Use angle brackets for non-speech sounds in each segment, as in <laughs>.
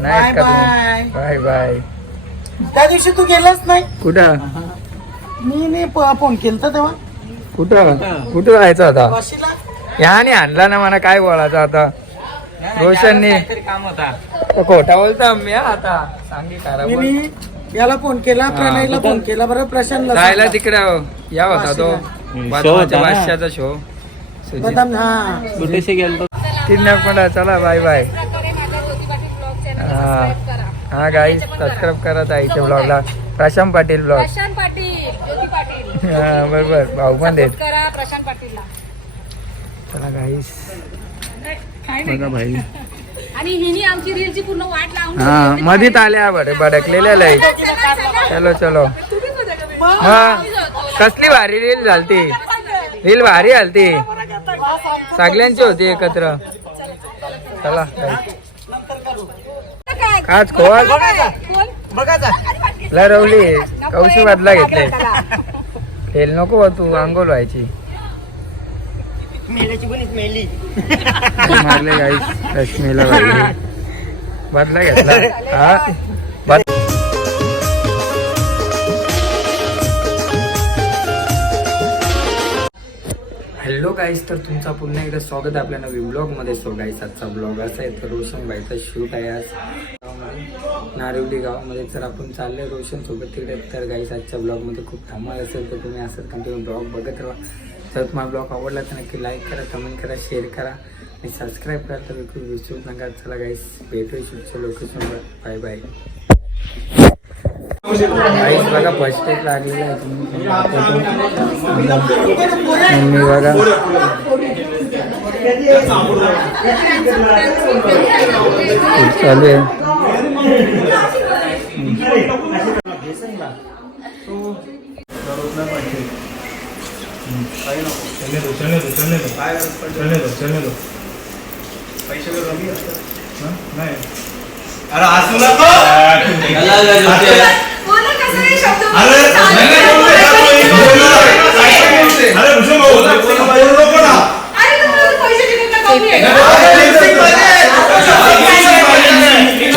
नाही का bye bye bye त्या दिवशी तू गेलाच नाही? कुठं? मी नाही प- फोन केलता तेव्हा. कुठं? कुठं? जायचं आता? वाशीला. याने आणला ना मला काय बोलायचं आता? रोशनने. तो खोटा बोलता मी हा आता. सांगी खरा बोल. मी याला फोन केला प्रणयला फोन केला बरं प्रशांतला जायला सांगा. तिकडे या होता तो. बादशाचा शो बदाम हा. किडनॅप कोणा चला बाय बाय. हा. हा गाई सबस्क्राईब करत आहे इथे ब्लॉगला प्रशांत पाटील ब्लॉग प्रशांत पाटील ज्योती पाटील. <laughs> हा बरोबर. भाऊ पण देत. करा प्रशांत पाटीलला. चला गाईस बघा भाई <laughs> आणि हिनी आमची रीलची पूर्ण वाट लावून हा मधीत आल्या बडे भडकलेल्या लय चलो चलो हा. कसली भारी रील झालती. रील भारी झालती सगळ्यांची होती एकत्र. चला काच खोल. बघाचा लरवली कौशी बदला घेतले खेळ नको तू अंघोल व्हायची. मारले गाईस रश्मीला बाई. बदला घेतला. हा? हॅलो गाईस तर तुमचा पुन्हा एकदा स्वागत आहे आपल्या नवीन ब्लॉगमध्ये सो गाईस आजचा ब्लॉग असा आहे तर रोशन बाईचा शूट आहे आज. गावामध्ये, नारिवली गावामध्ये जर आपण चाललोय रोशन सोबत तिकडे तर गाईस आजच्या ब्लॉगमध्ये खूप धमाल असेल तर तुम्ही असं कंटिन्यू ब्लॉग बघत राहा. जर तुम्हाला ब्लॉग आवडला तर नक्की लाईक करा कमेंट करा शेअर करा आणि सबस्क्राईब करा. तर बिलकुल विसरू नका. चला गाईस भेटू शूटच्या लोकेशनवर बाय बाय गाईस बघा फर्स्ट टेक लागलेला आहे तुम्ही. बघा. चालू आहे. अरे हसू नको बोला कसं नाही शब्द अरे अरे भूषण भाऊ बोलू नको ना अरे पैसे दिले का कमी आहे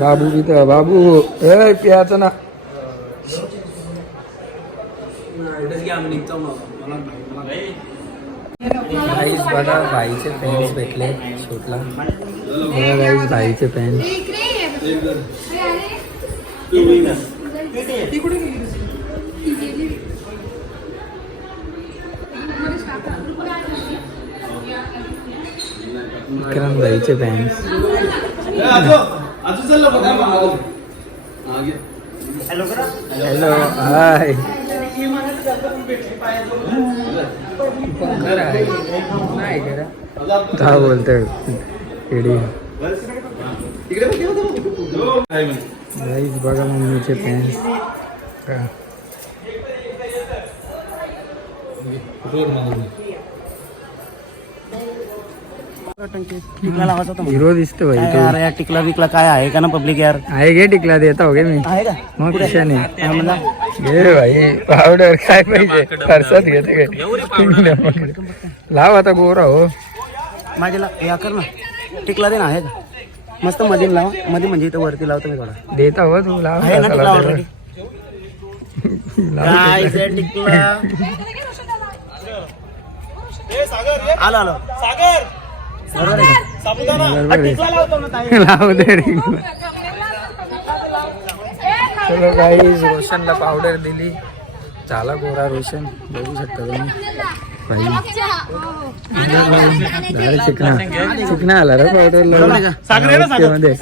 बाबू तिथं बाबू ए प्याचं ना. गाईस बघा भाईचे पॅन्स भेटले शूटला. बघा गाईस भाईचे पॅन्स विक्रांत भाईचे पॅन्स हॅलो. हाय. खरं आहे नाही खरं काय बोलतोय? गाईस बघा मम्मीचे लावायचा होता हिरो दिसतो भाई तो. यार या टिकला विकला काय आहे का ना पब्लिक यार? आहे घे टिकला देता हो गे मी. आहे का? मग म्हणला. घे भाई पावडर काय पाहिजे? खर्चात घेते काय लाव आता गोरा हो. माझ्याला या कर ना. टिकला दे ना आहे का? मस्त मध्ये लावा. मध्ये म्हणजे इथं वरती लावतो मी थोडा. देता हो तू लाव आहे ना टिकला. ऑलरेडी काय <laughs> टिकला. आलो आलो. बरोबर लाव दे. टिकला. चलो काही रोशनला पावडर दिली. झाला गोरा रोशन. बघू शकता तुम्ही. चिकना. चिकना आला रे पावडरमध्ये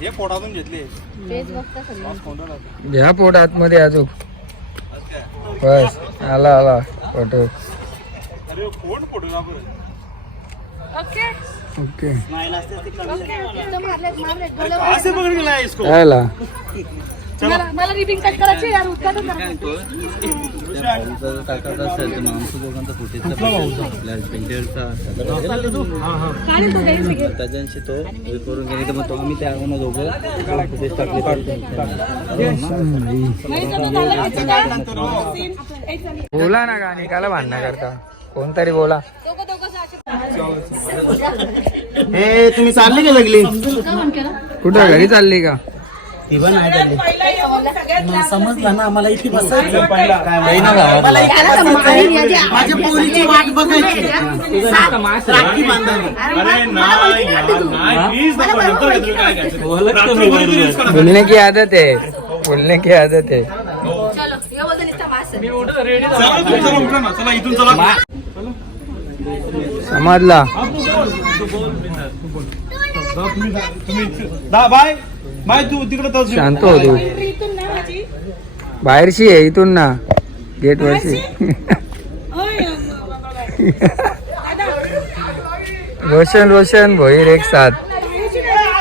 हे पोटातून घेतले. घ्या पोट आतमध्ये अजून बस आला आला फोटो. ओके. मला मला रिबिन कट करायची यार उद्घाटन करायचं. त्याच्याशी तो करून गेले तर मग तो आम्ही त्या दोघं. बोला ना गाणी काला भांडणं करता कोणतरी बोला हे तुम्ही चालले का लागली? कुठं घरी चालली का ती पण समजलं ना आम्हाला इथे बसायचं. माझ्या पोरीची वाट बघायची. राखी. बोलने की आदत है बोलने की आदत है आहे. चला तुम्ही चला उठा ना. चला इथून चला. समजला. दा बाय. बाय तू तिकडे तस शांत हो तू. एंट्री इथून ना माझी. बाहेरशी आहे इथून ना. गेट वरची होय दादा. रोशन रोशन भोईर एक साथ.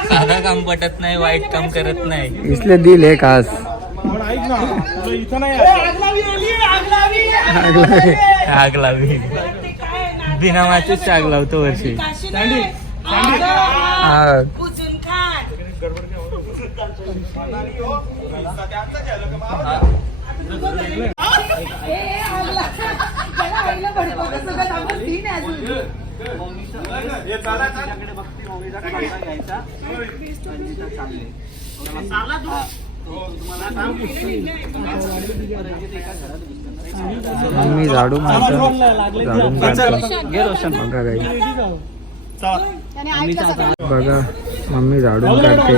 साधा काम पटत नाही वाईट काम करत नाही. इसलिए दिल है खास पण ऐक ना तुला इथं नाही ए, आग लावी बिना माचीच आग लावतो वर्षी मम्मी झाडू मारतो झाडून बघा काही. बघा मम्मी झाडून काढते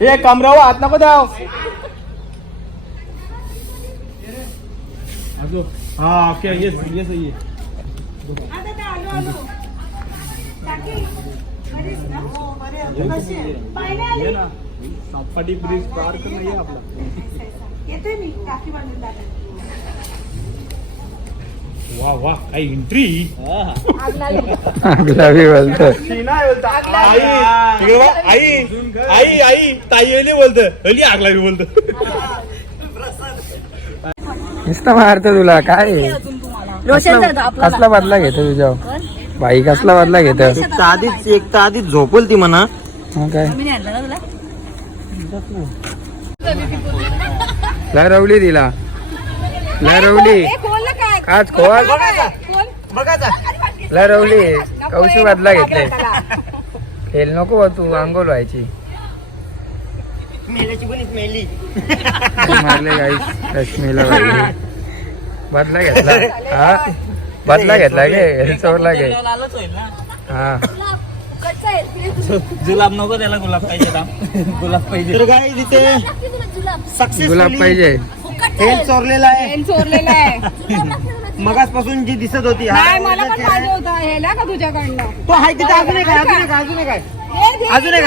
हे कमरावर हात नको द्याव हा ओके येस येस ये आहे? पाहिलं आली? सपाटी ब्रिज पार कर नाही आपला येते मी काकी टाकायला. वा वा काय एंट्री आग लागली. गुलाबी बोलतो आई इकडे बघ, आई आई आई ताई अली बोलत अली आग लागली बोलत नुसतं मारतो तुला काय? आहे? कसला कसला बदला घेतो तुझ्या बाई कसला बदला घेत एक तर आधीच एक तर आधीच झोपल ती म्हणा काय? लरवली तिला? लरवली ए, खोल. खोल. लरवली कौशी बदला घेतले. खेळ नको तू अंघोल व्हायची. मारले गाईस रश्मीला बाई. बदला घेतला. हा? बदला घेतला गे? चोरला गे? हा. गुलाब नको त्याला गुलाब पाहिजे गुलाब पाहिजे. काय तिथे. सक्सेस गुलाब पाहिजे. चोरलेला आहे. चोरलेला आहे. <laughs> मगासपासून जी दिसत होती हा नाही मला पण पाहिजे होता ह्याला का तुझ्याकडनं? तो आहे तिथे अजून एक आहे अजून एक आहे, अजून एक आहे. हे दे. अजून एक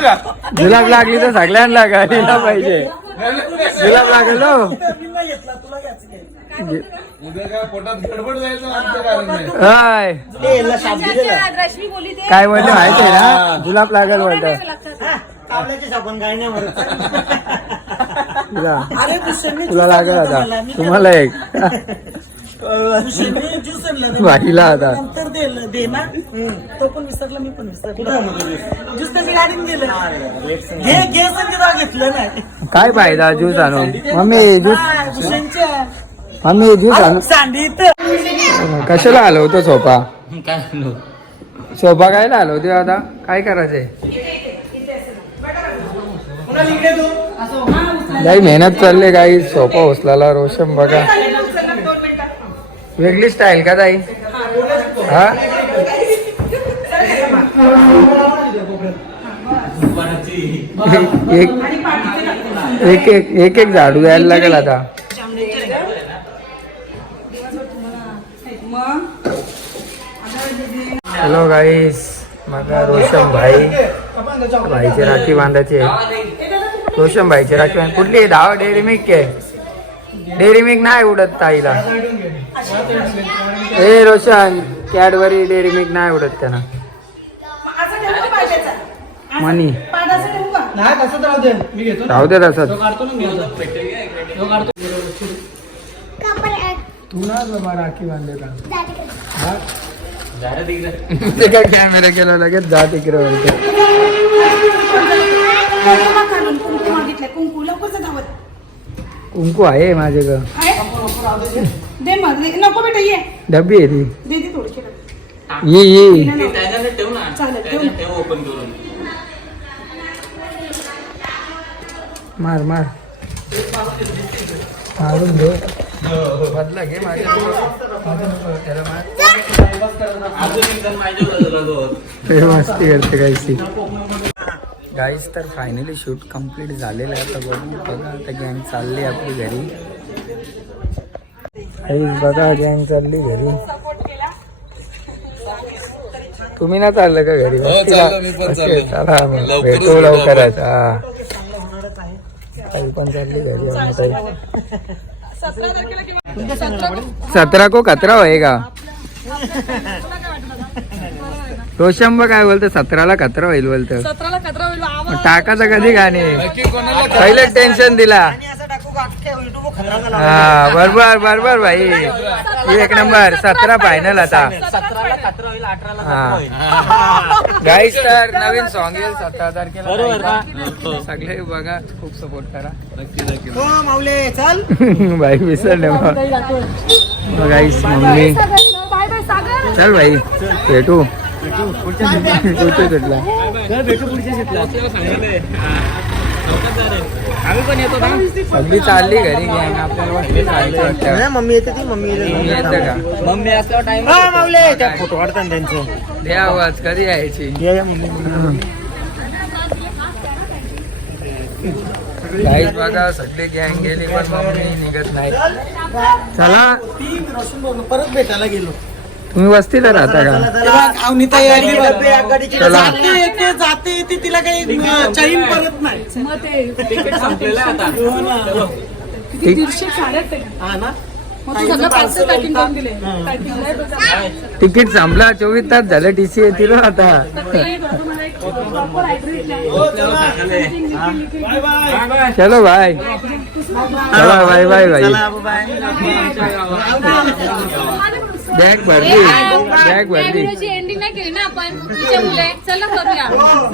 घ्या जुलाब लागली तर सगळ्यांना गाडीला पाहिजे. जुलाब लागेल हो. हाय. ते याला शाप दिलेला अच्छा, रश्मी बोली ते काय बोलले माहिती आहे ना? जुलाब लागेल काय नाही म्हणत तुला तुला लागेल आता. तुम्हाला एक. बाईला आता. नंतर देल दे ना तो पण विसरला मी पण विसरला. ज्यूस त्याच्या गाडीने दिलं घे घे संगीता घेतलं नाही. काय फायदा ज्यूस आणून? मम्मी ज्यूस भूषणच्या. मम्मी ज्यूस आणून सांडी इथं. कशाला हलवतो सोफा? काय? सोफा कायला हलवते आता? काय करायचंय? नाही मेहनत चालली काही सोपा उचलाला रोशन बघा. वेगळी स्टाईल का ताई? हा? एक एक एक एक झाडू द्यायला लागेल आता. हॅलो गाईस माझा रोशन भाई. भाईची राखी बांधायची. आहे. रोशन भाईची राखी कुठली आहे? धाव डेअरी मिल्क के डेअरी मिल्क नाही उडत ताईला. ए रोशन कॅडबरी डेअरी मिल्क नाही उडत त्यांना? मनी. राहू दे तसंच. काढतो ना मी तू ना बाबा राखी बांधे का ते काय कॅमेरा केला लगेच जा तिकडे <laughs> बोलते कुंकू बघ घालून, कुंकू मागितलंय, कुंकू लवकर जा धावत. कुंकू आहे माझ्याकडं? दे मग दे. नको बेटा ये. डब्बी आहे ती. दे दे थोडीशी. ये ये. ठेव ना. चालेल ठेव ना. ठेव ओपन करून. मार मार. मारून दे. बदला घे माझ्या त्याला मार. अजून एकदम माझ्या बाजूला दोन. ते मस्ती करते गायची गाईस तर फायनली शूट कंप्लीट झालेलं आहे. आता बघू बघा आता गँग चालली आपली घरी. बघा गँग चालली घरी. तुम्ही ना चाललं का घरी? ओके, चला भेटू लवकरच. हा. पण चालली घरी. सतरा को खतरा होएगा. <laughs> रोशंब काय बोलतो? सतराला खतरा होईल बोलतो. सतराला कचरा होईल आवाज. मग टाकायचं कधी गाणे? पहिले टेन्शन दिला. हा बरोबर बरोबर भाई. एक नंबर सतरा फायनल आता. सतराला खतरा होईल अठराला हा. गाईस तर नवीन सॉंग येईल सतरा तारखेला ना सगळे बघा खूप सपोर्ट करा. हो माऊले चल. <laughs> भाई विसरले मग guys mummy. Bye bye Sagar. चल भाई भेटू. भेटू भेटला आम्ही पण येतो ना सगळी चालली घरी आपल्याला मम्मी येते ती मम्मी येतं. का? मम्मी असल्यावर टाइम त्या फोटो काढतात त्यांचे. दे आवाज कधी यायची? मम्मी. गाईस बघा सगळी गँग गेली पण मम्मी निघत नाही. चला. परत भेटायला गेलो. तुम्ही वस्तीला राहता का? तेव्हा अवनी तयारी चला. जाते येते जाते येते तिला काही चाईम परत नाही. तिकीट संपलेलं आहे आता. हो ना. किती दीडशे साड्या आहेत ते. हा ना. मग तू सगळं पार्सल पॅकिंग करून दिले. Packing नाही बघा. तिकीट संपला चोवीस तास झाले टीसी येतील हो आता. तर ते बघा मला एक proper address द्या. हो चला. बाय बाय चलो भाई चला बाय बाय भाई बॅग भरली. बॅग भरली. एंडिंग नाही केली ना आपण तिच्या मुले. चला करूया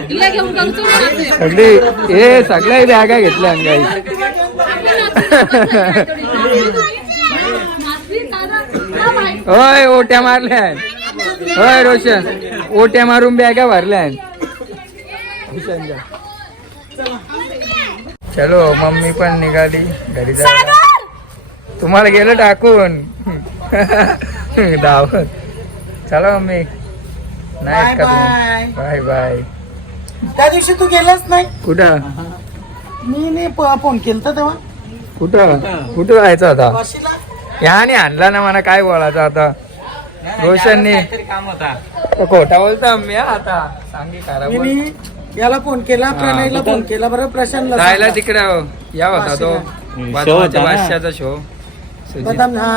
हिला घेऊन करू चल ना आपले. सगळी हे सगळ्या बॅगा घेतल्या अंगाई. होय ओट्या मारल्या होय रोशन. ओट्या मारून बॅगा भरल्या चलो मम्मी पण निघाली. घरी जायला तुम्हाला गेलं टाकून. <laughs> धावत चला मम्मी. नाही का बाय तुम्ही बाय बाय त्या दिवशी तू गेलाच नाही? कुठं? मी नाही फोन केलता तेव्हा. कुठं? कुठं जायचं वाशीला? याने आणला ना मला काय बोलायचं आता? रोशननी काहीतरी काम होता. तो खोटा बोलतो मी हा आता. सांगी मी बोल. नी याला फोन केला प्रणयला फोन केला बरं प्रशांतला जायला सांगा. तिकडे. या होता तो. ना? बादशाचा शो. बदाम हा.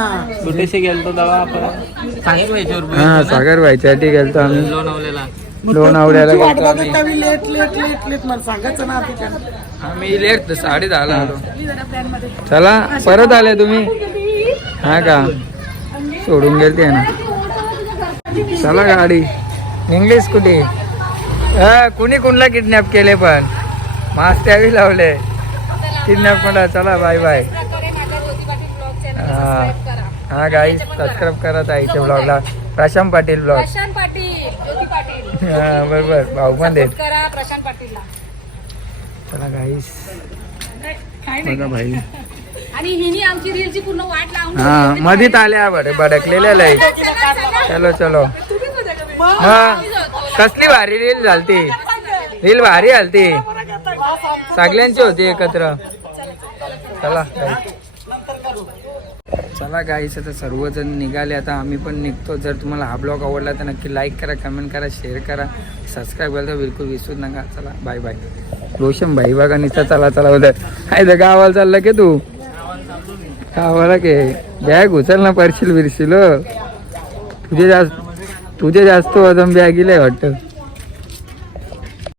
कुठेशी गेलतो तेव्हा आपण? सांगितलं याच्यावर हा सागर व्हायच्यासाठी गेलतो आम्ही. लोणावळ्याला. गेलतो बघत आम्ही लेट लेट लेट लेट. मला सांगायचं ना आम्ही लेट साडे दहाला आलो. चला परत आले तुम्ही. हा का? सोडून गेलते ना. चला गाडी. इंग्लिश कुठे? हा कुणी कुणला किडनॅप केले पण? मास्क त्यावी लावले. किडनॅप कोणा चला बाय बाय. हा. हा गाई सबस्क्राईब करत आहे इथे ब्लॉगला प्रशांत पाटील ब्लॉग प्रशांत पाटील ज्योती पाटील. <laughs> हा बरोबर. भाऊ पण देत. करा प्रशांत पाटीलला. चला गाईस बघा भाई <laughs> आणि हिनी आमची रीलची पूर्ण वाट लावून हा मधीत आल्या बड भडकलेल्या लय चलो चलो. हा कसली भारी रील झालती. रील भारी झालती सगळ्यांची होती एकत्र. चला. चला गाईस आता सर्वजण निघाले आता आम्ही पण निघतो. जर तुम्हाला हा ब्लॉग आवडला तर नक्की लाईक करा कमेंट करा शेअर करा. सबस्क्राईब करायला तर बिलकुल विसरू नका. चला बाय बाय रोशन भाई बघा निचा चला चला उद्या. हाय तर गावाला चाललं की तू? गावाला के? बॅग उचल ना परशील बिरशील हो. तुझे जास्त तुझे जास्त वजन बॅगीला वाटतं.